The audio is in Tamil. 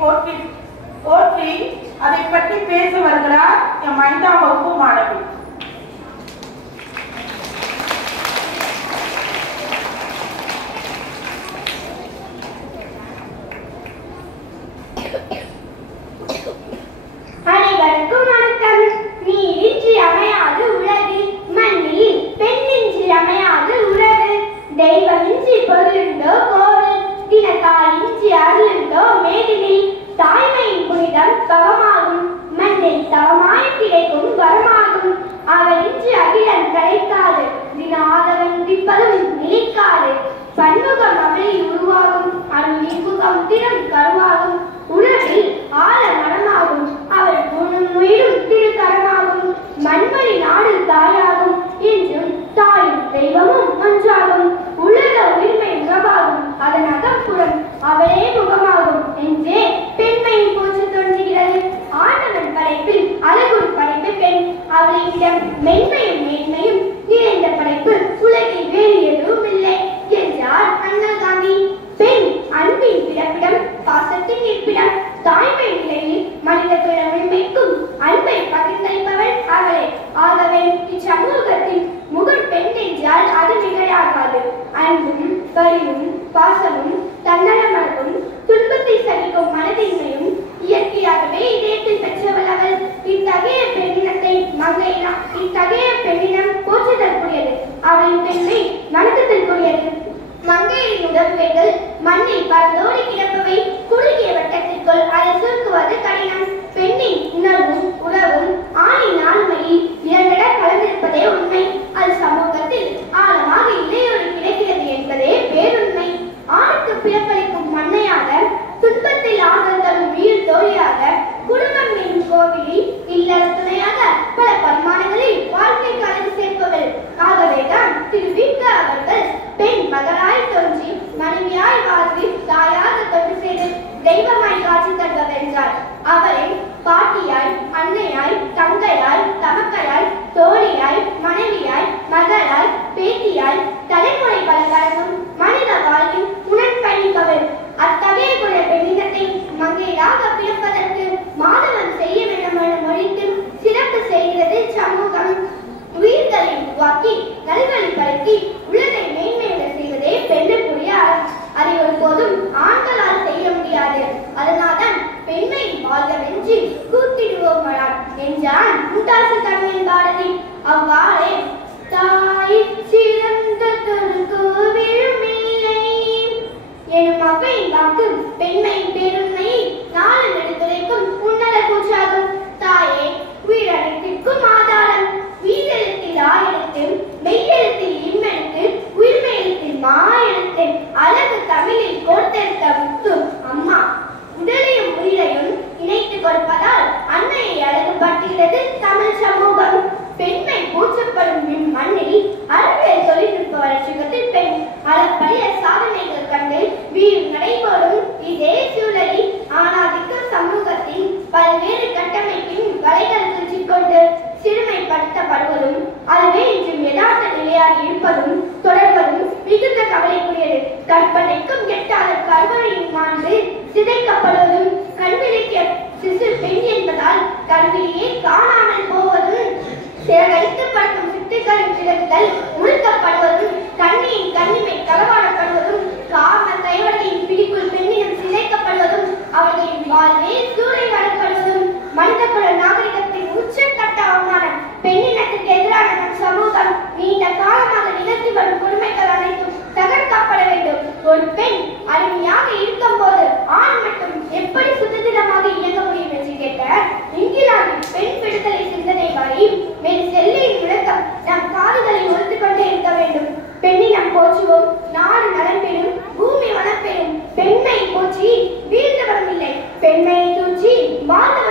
போற்றி போற்றி அதை பற்றி பேச வருகிறார் என் 5ஆம் வகுப்பு மாணவி. அனைவருக்கும் வணக்கம். நீரின்றி அமையாது உலகு, மண்ணில் பெண்ணின்றி அமையாது உறவு. தெய்வமின்றி பொருளுண்டோ கோவில், தினத்தாயின்றி அருளுண்டோ மேதினி. தாய்மையின் புனிதம் தவமாகும், மண்ணில் தவமாய் கிடைக்கும் வரமாகும். அவளின்றி அகிலம் கிடைக்காது, தினாதவன் திப்பதும் நிலைக்காது. பன்முகம் அவளில் உருவாகும், அருளின் முகம் திறம் கருவாகும். உலகில் ஆழ மனமாகும், அவள் பூணும் உயிரும் திருக்கரமாகும். மண்மொழி நாடு தாயாகும், என்றும் தாயும் தெய்வமும் ஒன்றாகும். உலக உரிமை உறவாகும், அதன் அகப்புறம் அவளே முகமாகும் என்றே பெண்மையை போற்ற தோன்றுகிறது. ஆண்டவன் படைப்பில் அழகுறு படைப்பு பெண், அவளிடம் மென்மையும் மேன்மையும் நிறைந்த படைப்பு உலகில் வேறு எதுவும் இல்லை என்றார் அண்ணா காந்தி. பெண் அன்பின் பிறப்பிடம், பாசத்தின் இருப்பிடம். தாய்மை நிலையில் மனித பிற உரிமைக்கும் அன்பை பகிர்ந்தளிப்பவள் அவளே. ஆகவே இச்சமூகத்தின் முகம் பெண் என்றால் அது மிகையாகாது. அன்பும் பரிவும் பாசமும் தன்னலமனமும் துன்பத்தை சகிக்கும் மனதின்மையும் இயற்கையாகவே இதயத்தில் பெற்றவள் அவள். இத்தகைய பெண்ணினம் போற்றுதற்குரியது, அவளின் பெண்மை வணக்கத்திற்குரியது. மங்கையரின் உடம்புகள் மண்ணில் பறந்தோடி கிடப்பவை, குறுகிய வட்டத்திற்குள் அதை சுருக்குவது கடினம். பெண்ணின் உணர்வும் உறவும் ஆணின் ஆண்மையில் இரண்டட கலந்திருப்பதே உண்மை. அது சமூகத்தில் ஆழமாக இடையோடு கிடைக்கிறது என்பதே பேருண்மை. ஆணுக்கு பிறப்பளிக்கும் மண்ணையாக, துன்பத்தில் ஆறுதல் தரும் உயிர் தோழியாக, குடும்பம் என்னும் கோவிலில் இல்லற துணையாக பல பரிமாணங்களில் வாழ்க்கைக்கு அழகு சேர்ப்பவள். ஆகவேதான் திருவிக்க அவர்கள் பெண் மகளாய் தோன்றி மனைவியாய் வாழ்ந்து தாயாக தொண்டு செய்து தெய்வமாய் காட்சி தருபவர் என்றார். அவரை பாட்டியாய், அன்னையாய், தங்கையாய், தமக்கையாய், தோழியாய், மனைவியாய், மகளாய், பேத்தியாய், தலைமுறை பல கடந்தும் மனித வாழ்வில் உடன் பயணிப்பவர். அத்தகைய குண பெண்ணினத்தை மங்கையராக பிறப்பதற்கு மாதவன் செய்ய வேண்டும் என மொழித்து சிறப்பு செய்கிறது சமூகம். உயிர்களை உருவாக்கி நல்வழி படுத்தி உலகை மேன்மையுட செய்வதே பெண்ணுக்குரிய அறம். அதை ஒருபோதும் ஆண்களால் செய்ய முடியாது. அதனால்தான் பெண்மை வாழ்கவென்று கூத்திடுவோம் என்றான் முண்டாசு கண்ணன் பாரதி. அவ்வாறே தாய் சிறந்த கோவிலும் இல்லை எனும் அவ்வையின் வாக்கு பெண்மையின் பேருண்மையை நாடு நெடுத்துரைக்கும் உன்னத கூற்றாகும். தாயே உயிரனைத்திற்கும் ஆதாரம். உயிரெழுத்தில் ஆயெழுத்து, மெய்யெழுத்தில் இம்மெழுத்து, உயிர்மெழுத்தில் மாயெழுத்து, அழகு தமிழில் கோர்த்தெடுத்த முத்து அம்மா. உடலையும் உயிரையும் இணைத்து கொடுப்பதால் அன்னையை அழகுபடுத்துகிறது தமிழ் சமூகம். பெண்மை போற்றப்படும் இம்மண்ணில் அறிவியல் தொழில்நுட்ப வளர்ச்சிகத்தில் பெண் அளப்பரிய சாதனைகள் கண்டு வீர் நடைபோடும் இதே சூழலில் ஆணாதிக்க சமூகத்தின் பல்வேறு கட்டமைப்பின் வலைகள் துச்சிக்கொண்டு சிறுமைப்படுத்தப்படுவதும் அதுவே இன்றும் யதார்த்த நிலையாக இருப்பதும் தொடர்வதும் மிகுந்த கவலைக்குரியது. கற்பனைக்கும் எட்டாத கருவறையின் மாண்டு சிதைக்கப்படுவதும், கண்விழிக்க சிசு பெண் என்பதால் கல்வியே காணாமல் போவதும், சிறகடித்து பறக்கும் சிட்டுகளின் சிறகுகள் முழுக்கப்படுவதும், கண்ணியின் கண்ணிமை களவாடப்படுவதும், காம கைவடையின் பிடிக்குள் பெண்ணினம் சிதைக்கப்படுவதும், அவர்களின் வாழ்வே சூறையாடப்படுவதும், மனிதகுல நாகரிகத்தின் உச்சக்கட்ட அவமானம். பெண்ணினத்துக்கு எதிரான நம் சமூகம் நீண்ட காலமாக நிகழ்த்தி வரும் கொடுமைகள் அனைத்தும் தகர்க்கப்பட வேண்டும். ஒரு பெண் அருமையாக இருக்கும் போது ஆண் மட்டும் எப்படி சுதந்திரமாக இயங்க முடியும் என்று கேட்ட இங்கிலாந்தின் பெண் விடுதலை சிந்தனை வரை வேறு செல்லியின் முழக்கம் நம் காதுகளை ஒழித்துக் கொண்டே இருக்க வேண்டும். பெண்ணினம் போற்றுவோம், நாடு நலம் பெறும், பூமி வளம் பெறும். பெண்மையை போற்றி வீழ்ந்தவரும் இல்லை, பெண்மையை தூற்றி வாழ்ந்தவர்